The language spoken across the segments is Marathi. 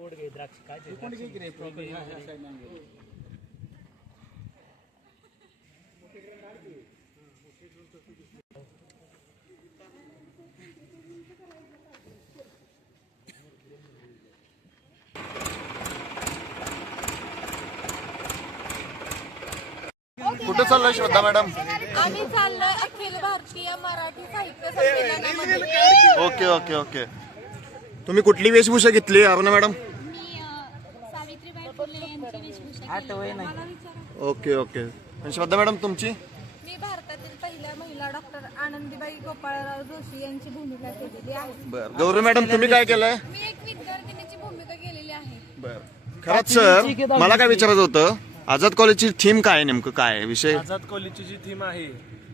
कुठे चाललोय श्रद्धा मॅडम? आम्ही चाललोय अखिल भारतीय मराठी साहित्य संमेलनामध्ये. Okay okay okay. तुम्ही कुठली वेशभूषा घेतली अरुणा मॅडम? मी सावित्रीबाई फुले यांची वेशभूषा केली. मला विचारा. Okay okay. आणि श्रद्धा मॅडम तुमची? मी भारतातील पहिल्या महिला डॉक्टर आनंदीबाई गोपाळराव जोशी यांची भूमिका केलेली आहे. बर. गौरव मॅडम तुम्ही काय केलंय? मी एक विद्यार्थिनीची भूमिका केलेली आहे. बर. खरंच सर मला काय विचारायचं होतं, आझाद कॉलेजची थीम काय आहे, नेमकं काय आहे विषय? आझाद कॉलेजची जी थीम आहे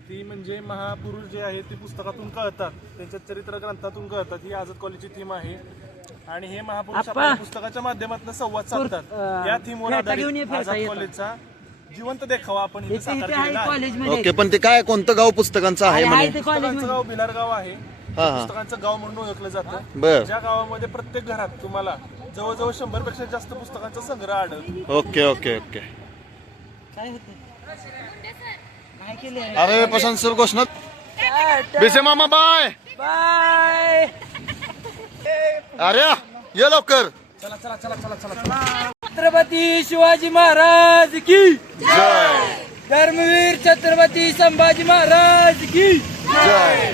ती म्हणजे महापुरुष जे आहे ते पुस्तकातून कळतात, त्यांच्या चरित्र ग्रंथातून कळतात. ही आझाद कॉलेजची थीम आहे आणि हे महापुरुष आपल्या पुस्तकाच्या माध्यमातून संवाद साधतात. या थीमवर आधारित आझाद कॉलेजचा जिवंत देखावा आपण इथे साकार केलेला आहे. ओके. पण ते काय कोणतं गाव पुस्तकांचं आहे म्हणे? पुस्तकांचं गाव भिलार गाव आहे. पुस्तकांचं गाव म्हणून ओळखलं जातं. बर. ज्या गावामध्ये प्रत्येक घरात तुम्हाला जवळजवळ 100 पेक्षा जास्त पुस्तकांचा संग्रह आढळतो. Okay okay okay. अरे प्रशांत सर घोषणा. बेसे मामा बाय बाय. अरे ये लवकर. चला चला चला चला चला. छत्रपती शिवाजी महाराज की जय धर्मवीर छत्रपती संभाजी महाराज की जय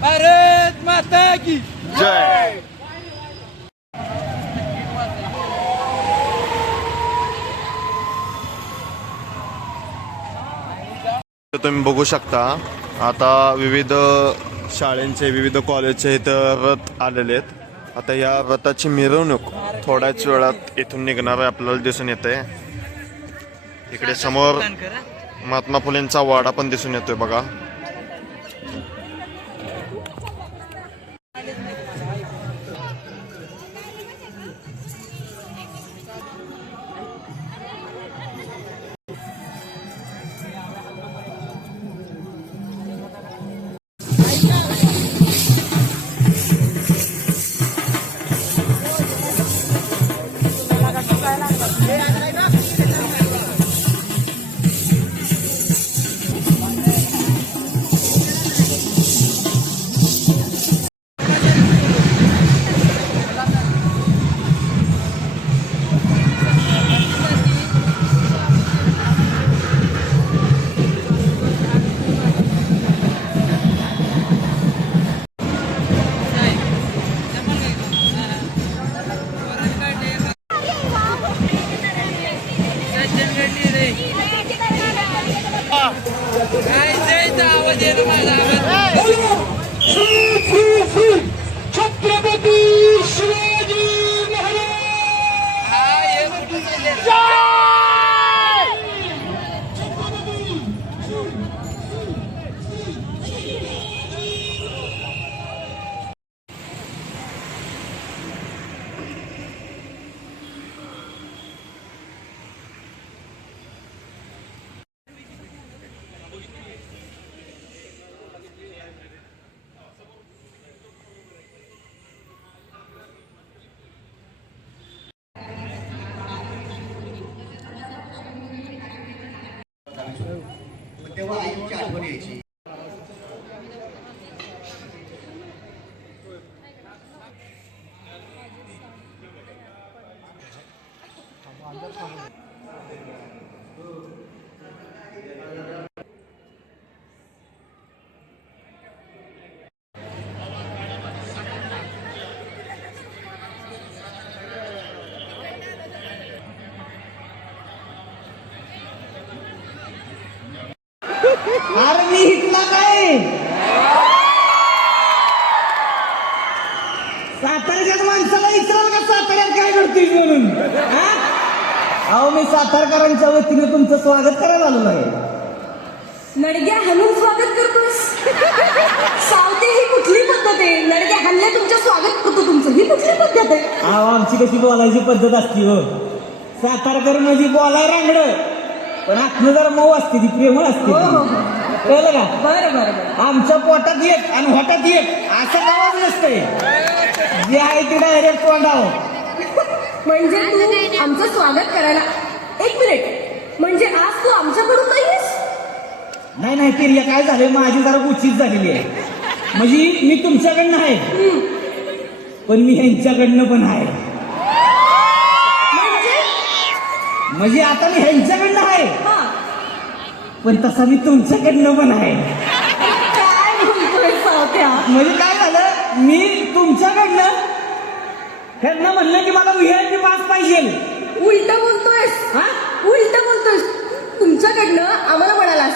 भारत माता की जय. तुम्ही बघू शकता आता विविध शाळेंचे विविध कॉलेजचे इथं रथ आलेले आहेत. आता या रथाची मिरवणूक थोड्याच वेळात इथून निघणार आपल्याला दिसून येते. इकडे समोर महात्मा फुलेंचा वाडा पण दिसून येतोय बघा. छत्रपती शिवाजी तेव्हा आईची आठवण यायची. अरे मी हिटला काय साताऱ्याच्या माणसाला विचाराल का साताऱ्यात काय घडतोय म्हणून? अहो मी सातारकरांच्या वतीने तुमचं स्वागत करायला आलो आहे. नडग्या हलून स्वागत करतोस? सावते ही कुठली पद्धत आहे? नडग्या हल्ले तुमचं स्वागत करतो, तुमचं ही कुठली पद्धत आहे? अहो आमची कशी बोलायची पद्धत असती हो. सातारकर म्हणजे बोलाय रांगड पण आतनं जरा मऊ असते, ती प्रेमळ असते. कळलं का? बरं बरं बरं. आमच्या पोटात एक आणि होटात एक असं गावाच नसतंय. जे आहे ते डायरेक्ट तोंडावं. म्हणजे तू आमचं स्वागत करायला 1 मिनिट म्हणजे आज तू आमच्याकडून नाहीयेस? नाही ते काय झालं, माझी जरा उचित झालेली आहे. म्हणजे मी तुमच्याकडनं आहे पण मी ह्यांच्याकडनं पण आहे. म्हणजे आता मी ह्यांच्याकडनं आहे पण तसा मी तुमच्याकडनं पण आहे. काय बोलतोय सावत्या? म्हणजे काय झालं, मी तुमच्याकडनं ह्यांना म्हणलं की मला VIP पास पाहिजे. उलट बोलतोयस? हा? उलट बोलतोयस. तुमच्याकडनं आम्हाला म्हणालास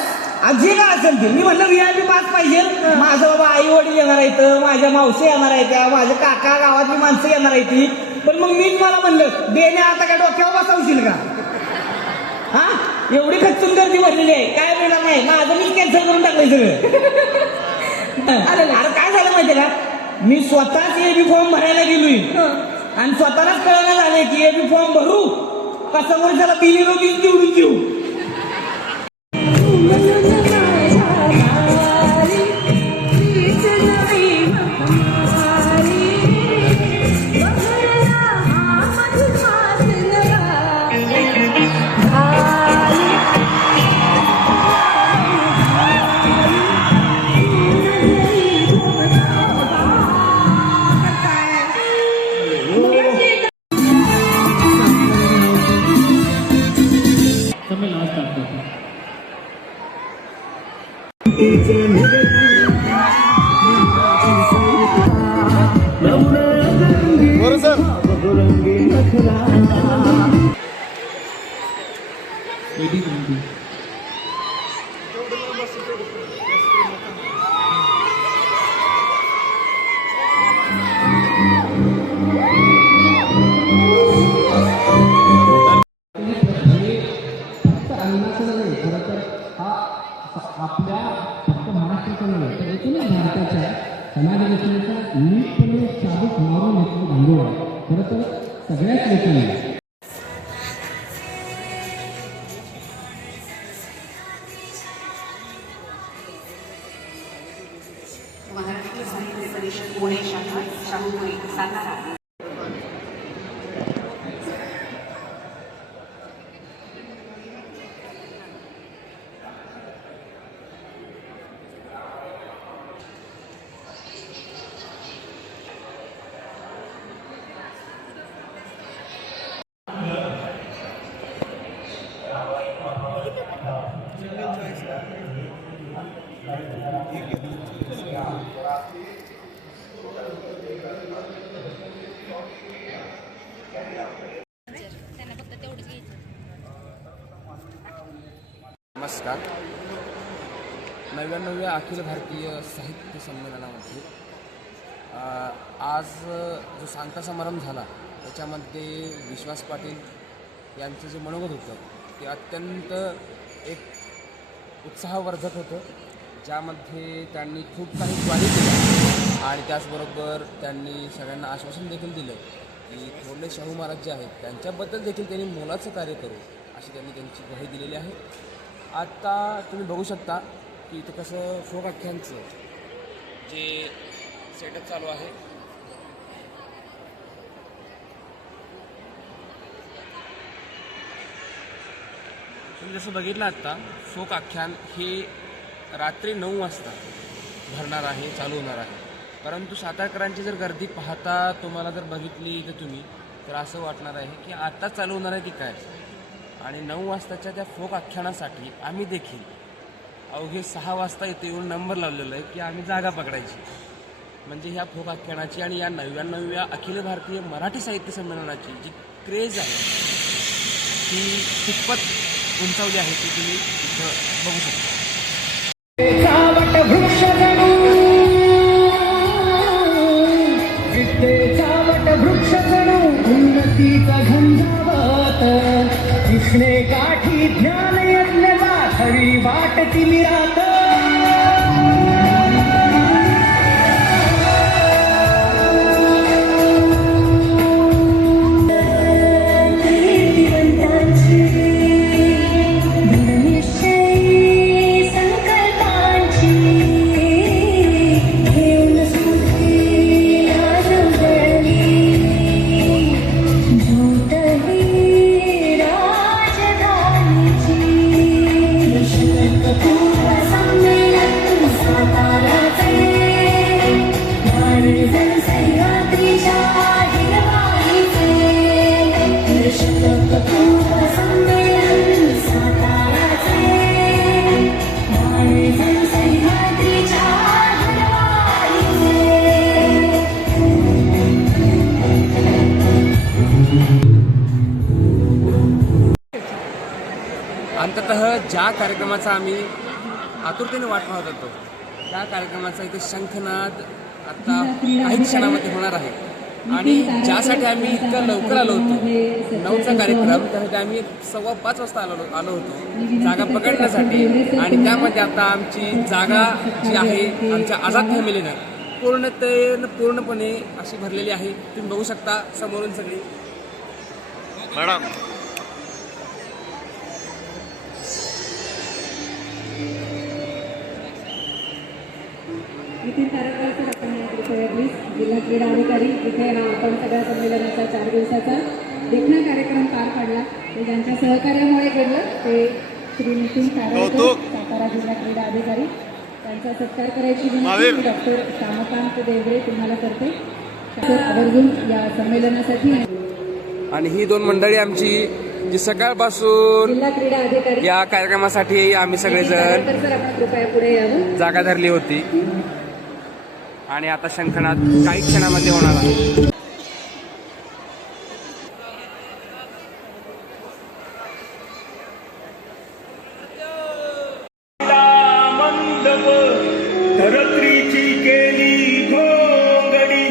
जे काय असेल ते मी म्हणलं VIP पास पाहिजे. माझं बाबा आई वडील येणार आहेत, माझ्या मावशी येणार आहेत, माझे काका गावातली माणसं येणार आहेत ती. पण मग मीच मला म्हणलं बेने आता काय डोक्यावर बसवशील का? हा एवढी खचून गर्दी भरलेली आहे, काय मिळणार नाही, माझं मी कॅन्सल करून टाकलंय सगळं. अरे काय झालं माहितीये का, मी स्वतःच AB फॉर्म भरायला गेलोय आणि स्वतःलाच कळलं झालंय की AB फॉर्म भरू का समोरच्याला बिनविरोधीच निवडून देऊ. बरं सर. आपल्या फक्त महाराष्ट्राचा नव्हे तर एकूणच भारताच्या समाजरचनेचा नीटपणे शाबूत मारून घेतलं भांडवल आहे. खरं तर सगळ्याच लोकांनी महाराष्ट्र साहित्य परिषद पुणे शाखा शाहूपुरी सातारा. नमस्कार. 99व्या अखिल भारतीय साहित्य संमेलनामध्ये आज जो सांगता समारंभ झाला त्याच्यामध्ये विश्वास पाटील यांचं जे मनोगत होतं ते अत्यंत एक उत्साहवर्धक होतं, ज्यामध्ये त्यांनी खूप काही ग्वाही दिल्या आणि त्याचबरोबर त्यांनी सगळ्यांना आश्वासन देखील दिलं की थोरले शाहू महाराज जे आहेत त्यांच्याबद्दल देखील त्यांनी मोलाचं कार्य करू अशी त्यांनी त्यांची ग्वाही दिलेली आहे. आता तुम्ही बघू शकता की इथं कसं फोक आख्यांचं जे सेटअप चालू आहे तुम्ही जसं बघितलं आत्ता फोक आख्यान हे रात्री 9 वाजता भरणार आहे, चालू होणार आहे. परंतु सातारकरांची जर गर्दी पाहता तुम्हाला जर बघितली तर तुम्ही तर असं वाटणार आहे की आत्ताच चालू होणार आहे की काय. आणि 9 वाजताच्या त्या फोक आख्यानासाठी आम्ही देखील अवघे 6 वाजता इथे येऊन नंबर लावलेला आहे की आम्ही जागा पकडायची. म्हणजे ह्या फोक आख्यानाची आणि या 99व्या अखिल भारतीय मराठी साहित्य संमेलनाची जी क्रेज आहे ती खूपच उंचावली आहे ती तुम्ही इथं बघू शकता. उन्नतीचा झंझावात कृष्णे काठी ज्ञान यज्ञ खरी वाट तिली रात. ज्योत कार्यक्रमाचा आम्ही आतुरतेने वाट पाहत होतो. त्या कार्यक्रमाचा इथे शंखनाद आता काही क्षणामध्ये होणार आहे आणि ज्यासाठी आम्ही इतकं लवकर आलो होतो 9चा कार्यक्रम, त्यासाठी आम्ही 4:15 वाजता आलो होतो जागा पकडण्यासाठी. आणि त्यामध्ये आता आमची जागा जी आहे आमच्या आझाद फॅमिलीनं पूर्णपणे अशी भरलेली आहे. तुम्ही बघू शकता समोरून सगळी. मॅडम नितीन तारककर आपण प्लीज जिल्हा क्रीडा अधिकारी इथे आपण सगळ्या संमेलनाचा 4 दिवसाचा देखणा कार्यक्रम पार पाडला. ते ज्यांच्या सहकार्यामुळे घडलं ते श्री नितीन तारककर, सातारा जिल्हा क्रीडा अधिकारी. त्यांचा सत्कार करायची विनंती डॉक्टर श्यामकांत देवरे तुम्हाला करते. आवर्जून या संमेलनासाठी. आणि ही 2 मंडळी आमची जी सकाळपासून जिल्हा क्रीडा अधिकारी या कार्यक्रमासाठी आम्ही सगळेजण सर आपण कृपया पुढे यावं. जागा धरली होती आणि आता शंखनाद काही क्षणामध्ये होणार आहे. धरत्रीची केली घोंगडी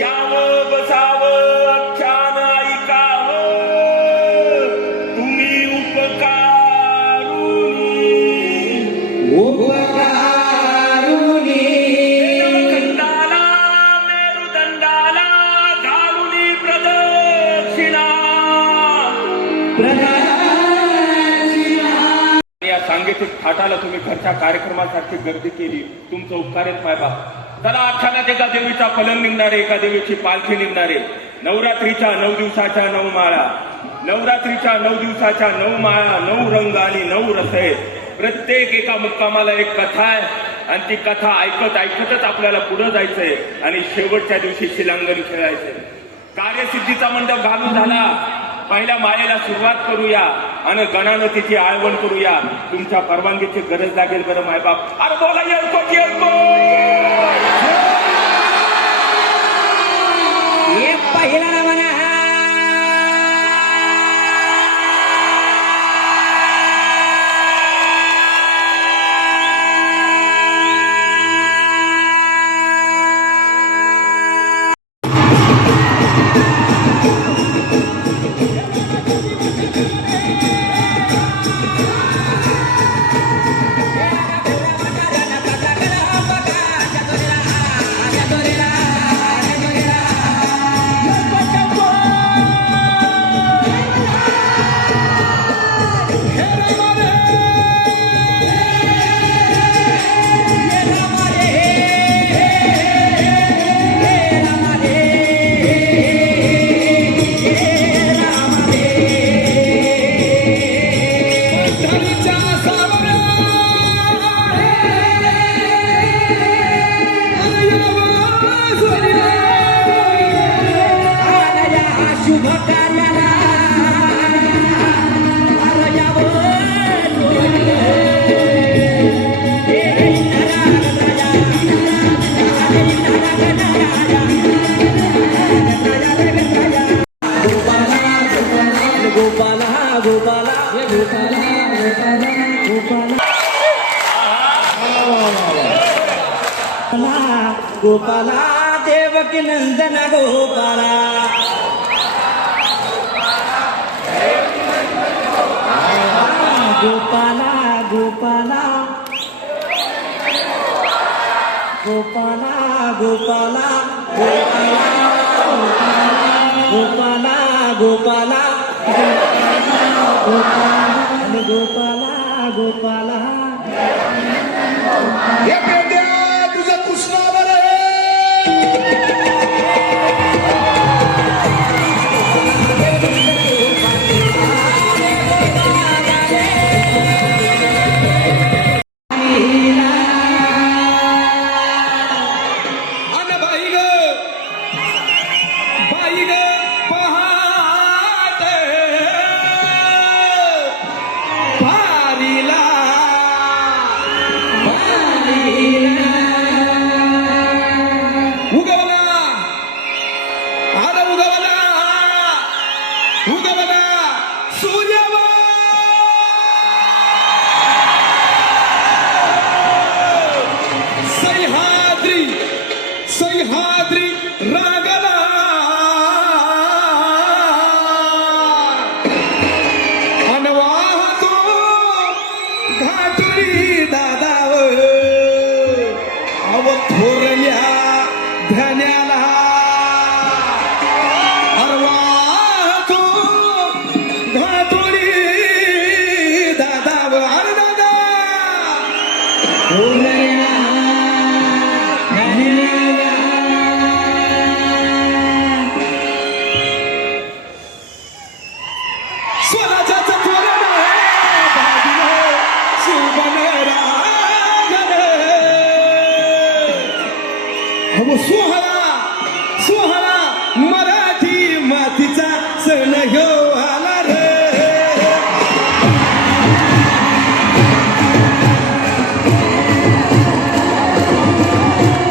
यावं बसावं आख्यान ऐकावं तुम्ही कंदाला मेरुदंडाला घालुनी प्रदक्षिणा. या सांगीतिक थाटाला तुम्ही घरच्या कार्यक्रमासारखी गर्दी केली. तुमचं उपकार आहेत मायबाप. त्याला आख्यानात एका देवीचा फलन निघणारे, एका देवीची पालखी निघणारे. नवरात्रीच्या 9 दिवसाच्या 9 माळा, नवरात्रीच्या 9 दिवसाच्या 9 माळा, 9 रंग आणि 9 रस आहेत. प्रत्येक एका मुक्कामाला एक कथा आहे आणि ती कथा ऐकतच आपल्याला पुढे जायचंय आणि शेवटच्या दिवशी शिलांगण खेळायचंय. कार्यसिद्धीचा मंडप घालून झाला. पहिल्या माळेला सुरुवात करूया आणि गणानं तिची आळवण करूया. तुमच्या परवानगीची गरज लागेल बरं मायबाप. अरे बोला येळकोट एक पहिला म्हणा गोपाला देवकी नंदन गोपाला गोपाला गोपाला गोपाला गोपाला गोपाला गोपाला गोपाला गोपाला तुझं कृष्णावर भारीला रागला अनवाहतो घाटुरी दादाव अव थोरल्या ध्यान्याला अरवाहतो घाटुरी दादाव अरे दादा स्वराच्या चतुरण अहो सोहळा सोहळा मराठी मातीचा सण ह्यो आला रे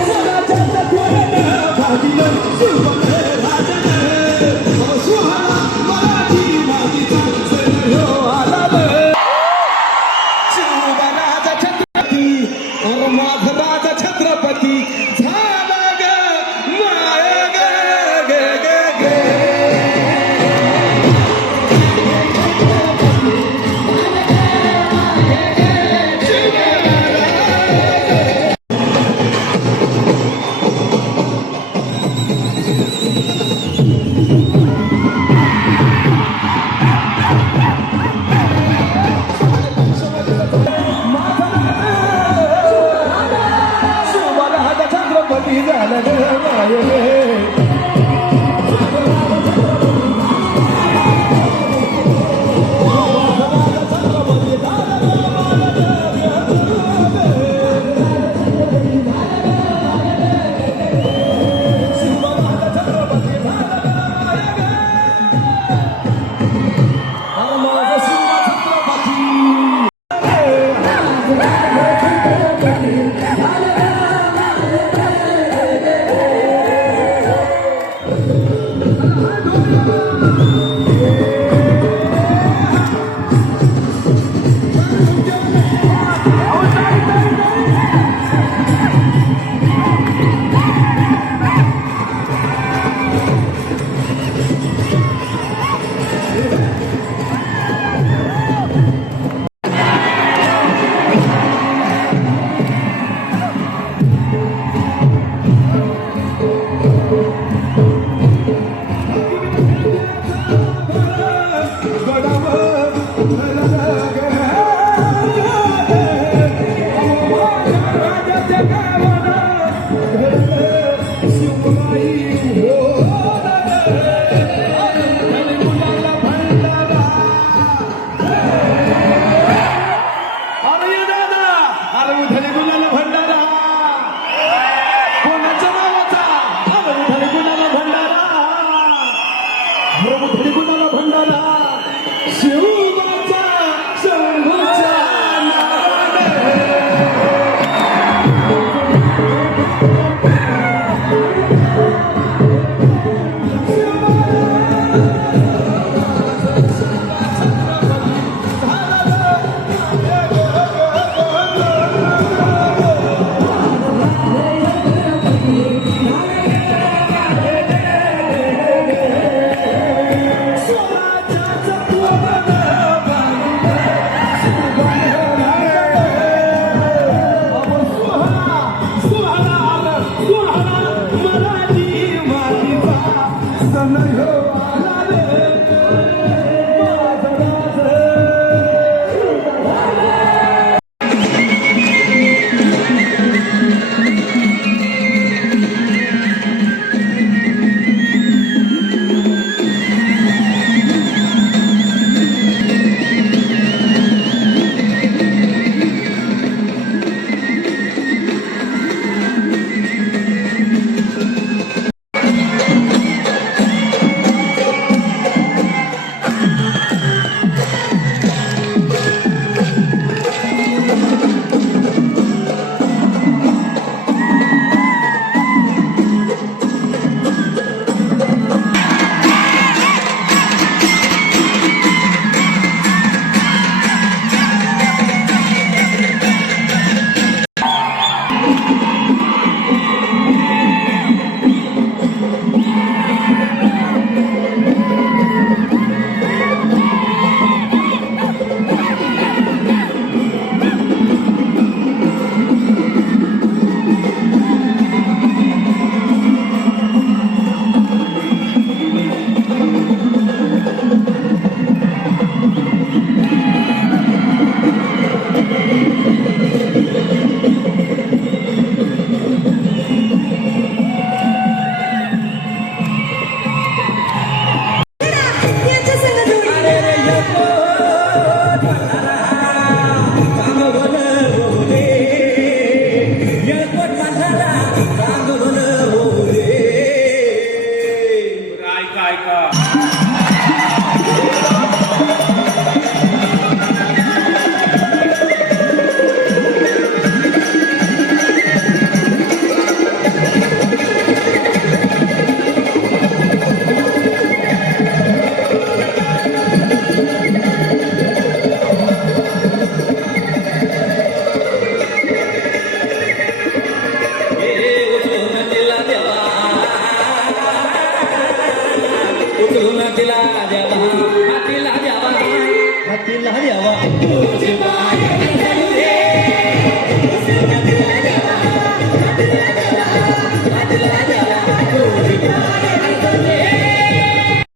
स्वराच्या चतुरण भागीलं सुवर्ण सोहळा मराठी मातीचा सण ह्यो आला रे शिवराजा छत्रपती अरे माझा राजा छत्रपती झाला ग माय ग ग ग ग शिवराजा छत्रपती झाला ग माय ग उचलून तिला द्यावा, हातीला द्यावा, हातीला द्यावा तुझी